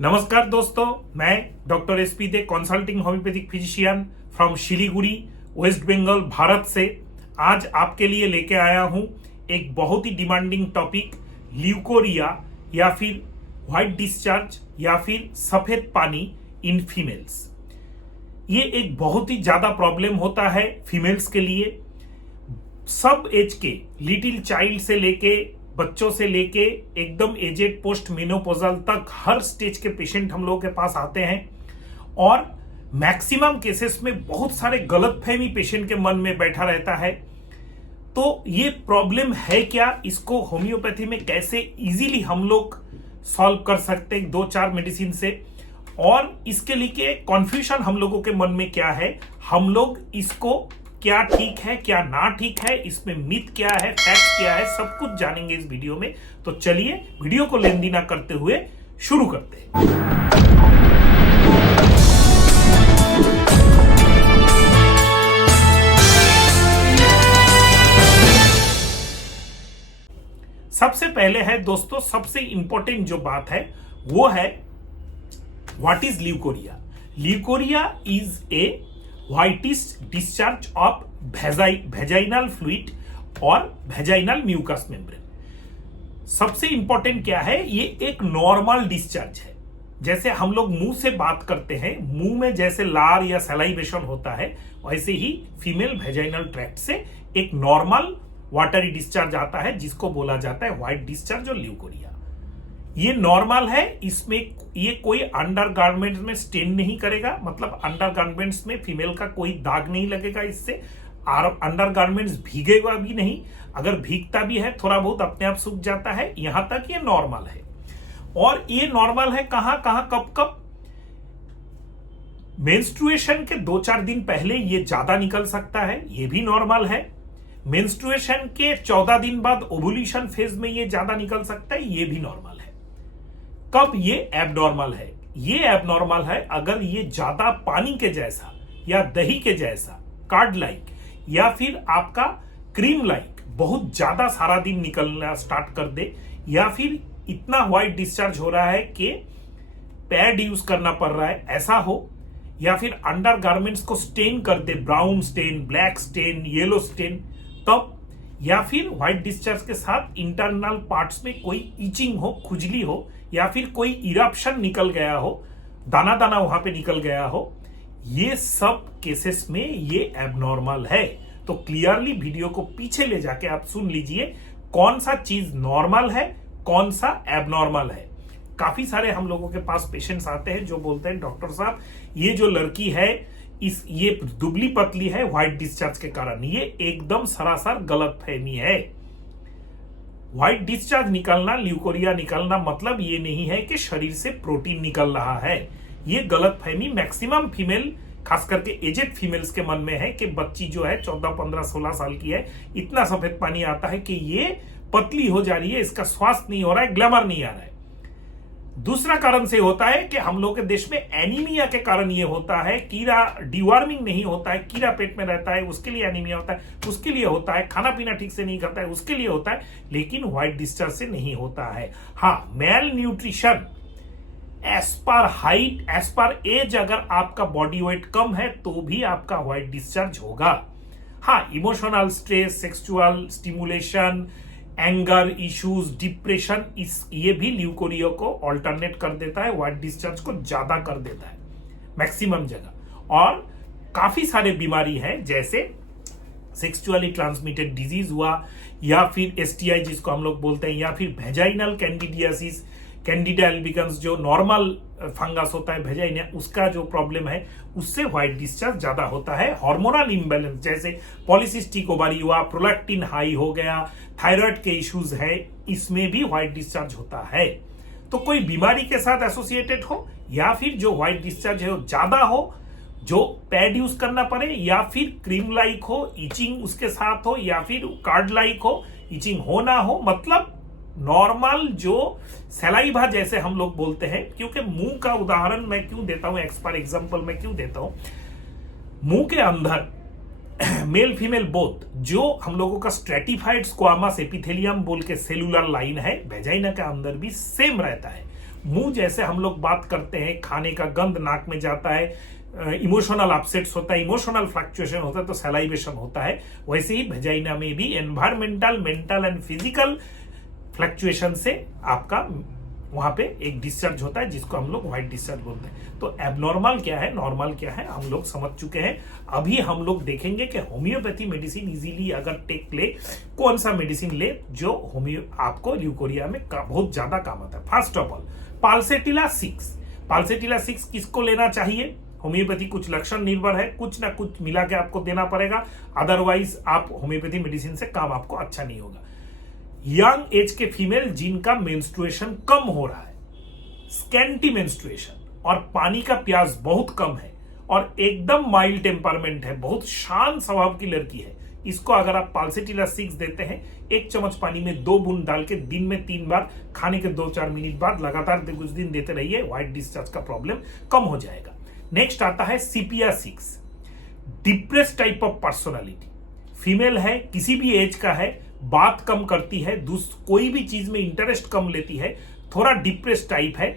नमस्कार दोस्तों, मैं doctor SP Dey consulting homoeopathic physician from Siliguri, West Bengal, Bharat से आज आपके लिए लेके आया हूं एक बहुत ही डिमांडिंग टॉपिक, ल्यूकोरिया या फिर व्हाइट डिस्चार्ज या फिर सफेद पानी इन फीमेल्स। ये एक बहुत ही ज्यादा प्रॉब्लम होता है फीमेल्स के लिए। सब एज के, लिटिल चाइल्ड से लेके, बच्चों से लेके एकदम एजेड पोस्ट मेनोपोजल तक हर स्टेज के पेशेंट हम लोगों के पास आते हैं और मैक्सिमम केसेस में बहुत सारे गलतफहमी पेशेंट के मन में बैठा रहता है। तो ये प्रॉब्लम है क्या, इसको होम्योपैथी में कैसे इजीली हम लोग सॉल्व कर सकते हैं 2-4 मेडिसिन से, और इसके लिए कॉन्फ्यूजन हम लोगों के मन में क्या है, हम लोग इसको क्या ठीक है क्या ना ठीक है, इसमें मिथ क्या है, फैक्ट क्या है, सब कुछ जानेंगे इस वीडियो में। तो चलिए वीडियो को लेंदी ना करते हुए शुरू करते हैं। सबसे पहले है दोस्तों, सबसे इंपॉर्टेंट जो बात है वो है what is leucorrhoea. Leucorrhoea is a whitish discharge of vaginal fluid और वेजाइनल म्यूकस मेम्ब्रेन। सबसे इंपॉर्टेंट क्या है, ये एक नॉर्मल डिस्चार्ज है। जैसे हम लोग मुंह से बात करते हैं, मुंह में जैसे लार या सलाइवेशन होता है, वैसे ही फीमेल वेजाइनल ट्रैक्ट से एक नॉर्मल वाटरी डिस्चार्ज आता है जिसको बोला जाता है व्हाइट डिस्चार्ज और ल्यूकोरिया। ये नॉर्मल है, इसमें ये कोई अंडर गारमेंट्स में स्टेन नहीं करेगा, मतलब अंडर गारमेंट्स में फीमेल का कोई दाग नहीं लगेगा इससे, और अंडर गारमेंट्स भीगेगा भी नहीं, अगर भीगता भी है थोड़ा बहुत अपने आप सूख जाता है, यहां तक ये नॉर्मल है। और ये नॉर्मल है कहां कहां कब कब, मेंस्ट्रुएशन के 2-4 दिन पहले ये ज्यादा निकल सकता है, ये भी नॉर्मल है। मेंस्ट्रुएशन के 14 दिन बाद ओवुलेशन फेज में ये ज्यादा निकल सकता है, ये भी नॉर्मल है। कब ये एबनॉर्मल है, ये एबनॉर्मल है अगर ये ज्यादा पानी के जैसा या दही के जैसा कार्ड लाइक या फिर आपका क्रीम लाइक बहुत ज्यादा सारा दिन निकलना स्टार्ट कर दे, या फिर इतना व्हाइट डिस्चार्ज हो रहा है कि पैड यूज करना पड़ रहा है ऐसा हो, या फिर अंडर गारमेंट्स को स्टेन कर दे, brown stain, black stain, yellow stain, तब, या फिर व्हाइट डिस्चार्ज के साथ इंटरनल पार्ट्स में कोई इचिंग हो, खुजली हो, या फिर कोई इरप्शन निकल गया हो, दाना दाना वहां पे निकल गया हो, ये सब केसेस में ये एबनॉर्मल है। तो क्लियरली वीडियो को पीछे ले जाके आप सुन लीजिए कौन सा चीज नॉर्मल है, कौन सा एबनॉर्मल है। काफी सारे हम लोगों के पास पेशेंट्स आते हैं जो बोलते हैं डॉक्टर साहब ये जो लड़की है ये दुबली पतली है व्हाइट डिस्चार्ज के कारण। ये एकदम सरासर गलतफहमी है। व्हाइट डिस्चार्ज निकलना, ल्यूकोरिया निकलना मतलब ये नहीं है कि शरीर से प्रोटीन निकल रहा है। ये गलतफहमी मैक्सिमम फीमेल, खास करके एजेड फीमेल्स के मन में है कि बच्ची जो है 14, 15, 16 साल की है, इतना सफेद पानी आता है कि ये पतली हो जा रही है, इसका स्वास्थ्य नहीं हो रहा है, ग्लैमर नहीं आ रहा है। दूसरा कारण से होता है कि हम लोग के देश में एनीमिया के कारण ये होता है, कीड़ा डिवॉर्मिंग नहीं होता है, कीड़ा पेट में रहता है उसके लिए एनीमिया होता है, उसके लिए होता है, खाना पीना ठीक से नहीं करता है उसके लिए होता है, लेकिन व्हाइट डिस्चार्ज से नहीं होता है। हाँ, मेल न्यूट्रिशन, एज पर हाइट, एज पर एज, अगर आपका बॉडी वेट कम है तो भी आपका व्हाइट डिस्चार्ज होगा। हाँ, emotional stress, sexual stimulation, anger issues, depression, ये भी ल्यूकोरिया को ऑल्टरनेट कर देता है, व्हाइट डिस्चार्ज को ज्यादा कर देता है मैक्सिमम जगह। और काफी सारे बीमारी है जैसे सेक्सुअली ट्रांसमिटेड डिजीज हुआ, या फिर एसटीआई जिसको हम लोग बोलते हैं, या फिर वेजाइनल कैंडिडियासिस, कैंडिडा एल्बिकन्स जो नॉर्मल फंगस होता है वेजाइना, उसका जो प्रॉब्लम है उससे व्हाइट डिस्चार्ज ज्यादा होता है। हार्मोनल इंबैलेंस जैसे पॉलिसिस्टिक ओवरी हुआ, प्रोलैक्टिन हाई हो गया, थायराइड के इश्यूज है, इसमें भी व्हाइट डिस्चार्ज होता है। तो कोई बीमारी के साथ एसोसिएटेड हो, या फिर जो व्हाइट डिस्चार्ज है वो ज्यादा हो, जो पैड यूज करना पड़े, या फिर क्रीम लाइक हो, इचिंग उसके साथ हो, या फिर कार्ड लाइक हो, इचिंग हो ना हो, मतलब नॉर्मल जो सलाइवा जैसे हम लोग बोलते हैं। क्योंकि मुंह का उदाहरण मैं क्यों देता हूं, एक्सपर एग्जांपल मैं क्यों देता हूं, मुंह के अंदर मेल फीमेल बोथ जो हम लोगों का स्ट्रेटिफाइड स्क्वामस एपिथेलियम बोल के सेलुलर लाइन है, वेजाइना के अंदर भी सेम रहता है। मुंह जैसे हम लोग बात करते हैं, खाने का गंध नाक में जाता है, इमोशनल अपसेट्स होता है, इमोशनल फ्लक्चुएशन होता है, तो सलाइवेशन होता है, वैसे ही वेजाइना में भी environmental, mental and physical fluctuation से आपका वहां पे एक डिस्चार्ज होता है, जिसको हम लोग व्हाइट डिस्चार्ज बोलते हैं। तो एबनॉर्मल क्या है, नॉर्मल क्या है, हम लोग समझ चुके हैं। अभी हम लोग देखेंगे कि होम्योपैथी मेडिसिन इजीली अगर टेक ले, कौन सा मेडिसिन ले जो आपको ल्यूकोरिया में बहुत ज्यादा काम आता है। First of all Pulsatilla 6। Pulsatilla 6 किसको लेना चाहिए? होम्योपैथी कुछ लक्षण निर्भर है, कुछ ना कुछ मिला के आपको देना पड़ेगा, अदरवाइज आप होम्योपैथी मेडिसिन से काम आपको अच्छा नहीं होगा। यंग एज के फीमेल जिनका मेंस्ट्रुएशन कम हो रहा है, स्कैंटी मेंस्ट्रुएशन और पानी का प्यास बहुत कम है और एकदम माइल्ड टेम्परमेंट है, बहुत शांत स्वभाव की लड़की है, इसको अगर आप पाल्सेटिला 6 देते हैं, 1 चम्मच पानी में 2 बूंद डाल के दिन में 3 बार खाने के 2-4 मिनट बाद लगातार कुछ दिन देते रहिए, व्हाइट डिस्चार्ज का प्रॉब्लम कम हो जाएगा। नेक्स्ट आता है सीपिया 6। Depress type of personality, female है, किसी भी एज का है, बात कम करती है, कोई भी चीज में इंटरेस्ट कम लेती है, थोड़ा डिप्रेस टाइप है,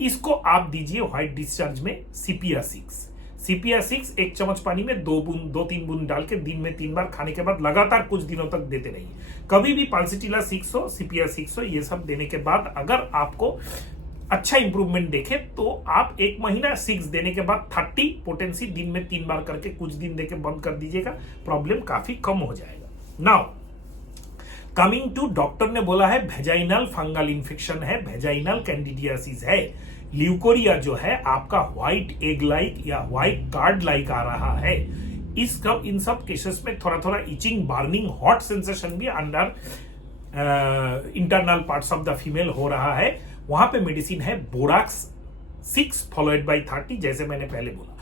इसको आप दीजिए व्हाइट डिस्चार्ज में सीपिया 6। सीपिया 6 1 चम्मच पानी में 2-3 बूंद डाल के दिन में 3 बार खाने के बाद लगातार कुछ दिनों तक देते रहिए। कभी भी पाल्सेटिला 6 हो, सीपिया 6 हो, ये सब देने के बाद अगर आपको अच्छा इंप्रूवमेंट देखे तो आप 1 महीना 6 देने के बाद 30 पोटेंसी दिन में 3 बार करके कुछ दिन देके बंद कर दीजिएगा, प्रॉब्लम काफी कम हो जाएगा। नाउ कमिंग टू, डॉक्टर ने बोला है वेजाइनल फंगल इंफेक्शन है, वेजाइनल कैंडिडियासिस है, ल्यूकोरिया जो है आपका व्हाइट एग लाइक या व्हाइट कार्ड लाइक आ रहा है। इन सब केसेस में थोड़ा थोड़ा इचिंग, बार्निंग, हॉट सेंसेशन भी under internal parts of the female हो रहा है। वहां पे मेडिसिन है बोराक्स 6 फॉलोड बाय 30, जैसे मैंने पहले बोला।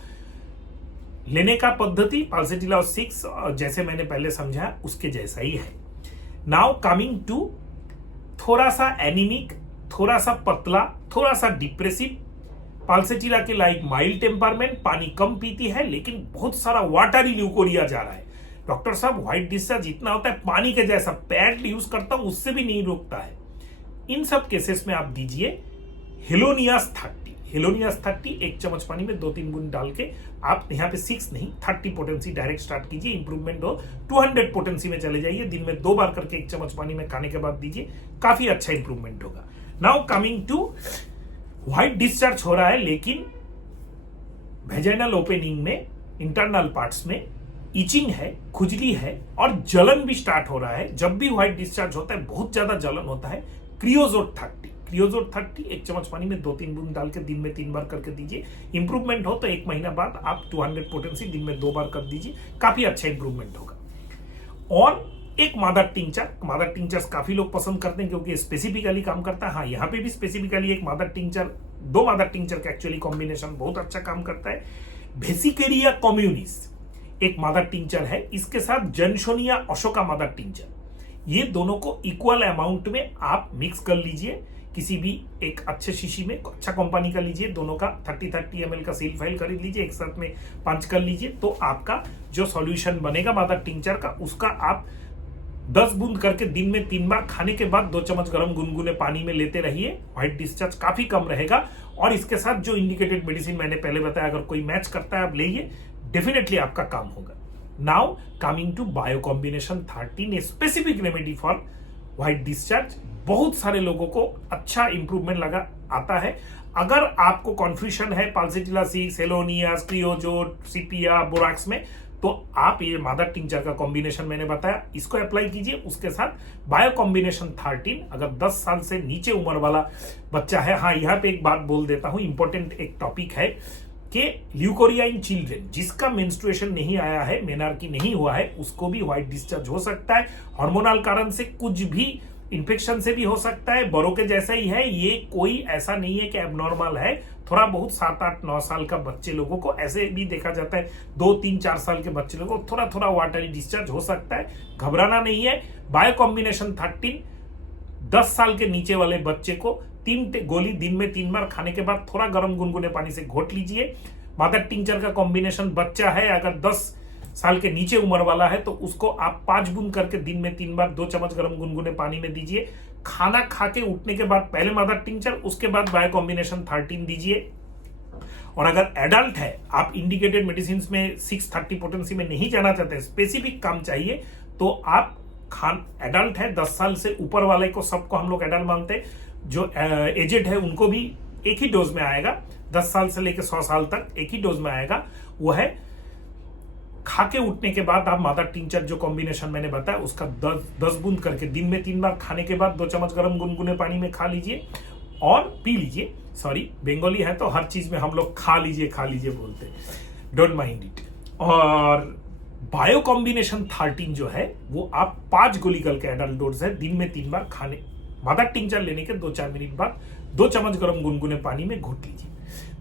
लेने का पद्धति पाल्सेटिला 6 जैसे मैंने पहले समझा उसके जैसा ही है। नाउ कमिंग टू, थोड़ा सा एनीमिक, थोड़ा सा पतला, थोड़ा सा डिप्रेसिव, पाल्सेटिला के लाइक माइल्ड टेम्परमेंट, पानी कम पीती है लेकिन बहुत सारा वाटरी ल्यूकोरिया जा रहा है। डॉक्टर साहब व्हाइट डिस्चार्ज इतना होता है पानी के जैसा, पैड यूज करता हूं उससे भी नहीं रोकता है। इन सब केसेस में आप दीजिए हेलोनियास 30। हेलोनियास 30 1 चम्मच पानी में 2-3 बूंद डाल के आप यहाँ पे 6 नहीं 30 पोटेंसी डायरेक्ट स्टार्ट कीजिए, इंप्रूवमेंट हो 200 पोटेंसी में चले जाइए, दिन में 2 बार करके 1 चम्मच पानी में खाने के बाद दीजिए, काफी अच्छा इंप्रूवमेंट होगा। Now coming to, white discharge हो रहा है लेकिन वेजाइनल ओपनिंग में, इंटरनल पार्ट्स में इचिंग है, खुजली है और जलन भी स्टार्ट हो रहा है। जब भी व्हाइट डिस्चार्ज होता है बहुत ज्यादा जलन होता है। क्रियोजोट 30, क्रियोजोट 30 1 चम्मच पानी में 2-3 बूंद डाल के दिन में 3 बार करके दीजिए, इंप्रूवमेंट हो तो 1 महीना बाद आप 200 पोटेंसी दिन में 2 बार कर दीजिए, काफी अच्छा इंप्रूवमेंट होगा। और एक मादर टिंचर, मादर टिंचर्स काफी लोग पसंद करते हैं क्योंकि स्पेसिफिकली काम करता है। हाँ, यहाँ पे भी स्पेसिफिकली एक मादर टिंचर, 2 मादर टिंचर का एक्चुअली कॉम्बिनेशन बहुत अच्छा काम करता है। वेसिकेरिया कम्युनिस एक मादर टिंचर है, इसके साथ जंशोनिया अशोका मादर टिंचर, ये दोनों को इक्वल अमाउंट में आप मिक्स कर लीजिए, किसी भी एक अच्छे शीशी में, अच्छा कंपनी का लीजिए, दोनों का 30-30 ml का सील फाइल खरीद लीजिए, एक साथ में पंच कर लीजिए, तो आपका जो सॉल्यूशन बनेगा मादर टिंचर का, उसका आप 10 बूंद करके दिन में 3 बार खाने के बाद 2 चम्मच गर्म गुनगुने पानी में लेते रहिए, व्हाइट डिस्चार्ज काफी कम रहेगा। और इसके साथ जो इंडिकेटेड मेडिसिन मैंने पहले बताया, अगर कोई मैच करता है आप लेइए, डेफिनेटली आपका काम होगा। Now coming to bio combination 13, specific remedy for white discharge. बहुत सारे लोगों को अच्छा इंप्रूवमेंट लगा आता है। अगर आपको कॉन्फ्यूजन है पाल्सेटिला 6, हेलोनियास, क्रियोजोट, सीपिया, बोराक्स में, तो आप ये मादर टिंचर का कॉम्बिनेशन मैंने बताया, इसको अप्लाई कीजिए। उसके साथ बायो कॉम्बिनेशन 13, अगर 10 साल से नीचे उम्र वाला बच्चा है। हाँ, यहाँ पे एक बात बोल देता हूं, इंपॉर्टेंट एक टॉपिक है कि ल्यूकोरिया इन चिल्ड्रन, जिसका मेंस्ट्रुएशन नहीं आया है, मेनार्की नहीं हुआ है, उसको भी व्हाइट डिस्चार्ज हो सकता है। हार्मोनल कारण से, कुछ भी इन्फेक्शन से भी हो सकता है, बड़ों के जैसा ही है, ये कोई ऐसा नहीं है कि एबनॉर्मल है। थोड़ा बहुत 7-8-9 साल का बच्चे लोगों को ऐसे भी देखा जाता है, 2-3-4 साल के बच्चे लोगों को थोड़ा थोड़ा वाटरी डिस्चार्ज हो सकता है, घबराना नहीं है। बायो कॉम्बिनेशन 13, 10 साल के नीचे वाले बच्चे को 3 गोली दिन में 3 बार खाने के बाद थोड़ा गर्म गुनगुने पानी से घोट लीजिए। मादर टिंचर का कॉम्बिनेशन बच्चा है, अगर 10 साल के नीचे उम्र वाला है, तो उसको आप 5 बूंद करके दिन में 3 बार 2 चम्मच गर्म गुनगुने पानी में दीजिए, खाना खा के उठने के बाद पहले मदर टिंचर, उसके बाद बायो कॉम्बिनेशन 13 दीजिए। और अगर एडल्ट है, आप इंडिकेटेड मेडिसिन में 630 पोटेंसी में नहीं जाना चाहते, स्पेसिफिक काम चाहिए, तो आप एडल्ट है 10 साल से ऊपर वाले को, सबको हम लोग एडल्ट मानते हैं, जो एजेड है उनको भी एक ही डोज में आएगा, 10 साल से लेकर 100 साल तक एक ही डोज में आएगा। वो है खा के उठने के बाद आप मदर टिंचर जो कॉम्बिनेशन मैंने बताया उसका 10 बूंद करके दिन में 3 बार, खाने के बाद 2 चम्मच गर्म गुनगुने पानी में खा लीजिए और पी लीजिए। सॉरी, बंगाली है तो हर चीज में हम लोग खा लीजिए बोलते, डोंट माइंड इट। और बायो कॉम्बिनेशन 13 जो है वो आप 5 गोली करके एडल्ट डोज है, दिन में 3 बार खाने, मदर टिंचर लेने के 2-4 मिनट बाद 2 चम्मच गर्म गुनगुने पानी में घोट लीजिए।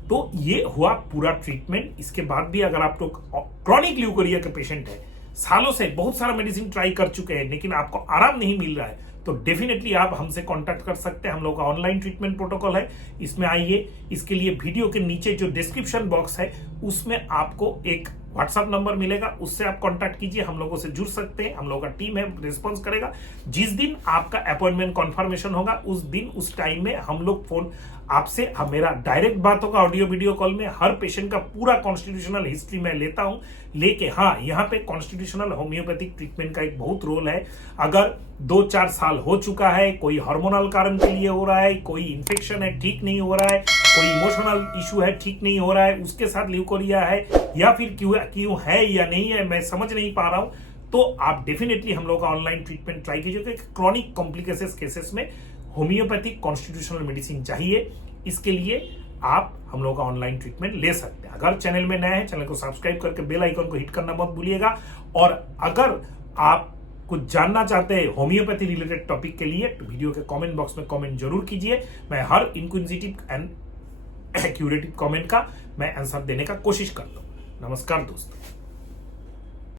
तो ये हुआ पूरा ट्रीटमेंट। इसके बाद भी अगर आप लोग क्रॉनिक ल्यूकोरिया के पेशेंट है, सालों से बहुत सारा मेडिसिन ट्राई कर चुके हैं लेकिन आपको आराम नहीं मिल रहा है, तो डेफिनेटली आप हमसे कांटेक्ट कर सकते हैं। हम लोग का ऑनलाइन ट्रीटमेंट प्रोटोकॉल है, इसमें आइए। इसके लिए वीडियो के नीचे जो डिस्क्रिप्शन बॉक्स है उसमें आपको एक व्हाट्सएप नंबर मिलेगा, उससे आप कांटेक्ट कीजिए, हम लोगों से जुड़ सकते हैं। हम लोगों का टीम है, रिस्पॉन्स करेगा। जिस दिन आपका अपॉइंटमेंट कॉन्फर्मेशन होगा उस दिन उस टाइम में हम लोग फोन आपसे, मेरा डायरेक्ट बात होगा ऑडियो वीडियो कॉल में। हर पेशेंट का पूरा कॉन्स्टिट्यूशनल हिस्ट्री मैं लेता हूं, लेके हाँ, यहाँ पे कॉन्स्टिट्यूशनल होम्योपैथिक ट्रीटमेंट का एक बहुत रोल है। अगर 2-4 साल हो चुका है, कोई हार्मोनल कारण के लिए हो रहा है, कोई इन्फेक्शन है ठीक नहीं हो रहा है, कोई इमोशनल इशू है ठीक नहीं हो रहा है, उसके साथ ल्यूकोरिया है या फिर क्यों है या नहीं है मैं समझ नहीं पा रहा हूं, तो आप डेफिनेटली हम लोग का ऑनलाइन ट्रीटमेंट ट्राई कीजिए। क्योंकि क्रॉनिक कॉम्प्लिकेशंस केसेस में होम्योपैथिक कॉन्स्टिट्यूशनल मेडिसिन चाहिए, इसके लिए आप हम लोग का ऑनलाइन ट्रीटमेंट ले सकते हैं। अगर चैनल में नए हैं, चैनल को सब्सक्राइब करके बेल आइकन को हिट करना मत भूलिएगा। और अगर आप कुछ जानना चाहते हैं होम्योपैथी रिलेटेड टॉपिक के लिए, तो वीडियो के कमेंट बॉक्स में कमेंट जरूर कीजिए। मैं हर इंक्विजिटिव एंड एक्यूरेटिव कमेंट का मैं आंसर देने का कोशिश करता हूं। नमस्कार दोस्तों।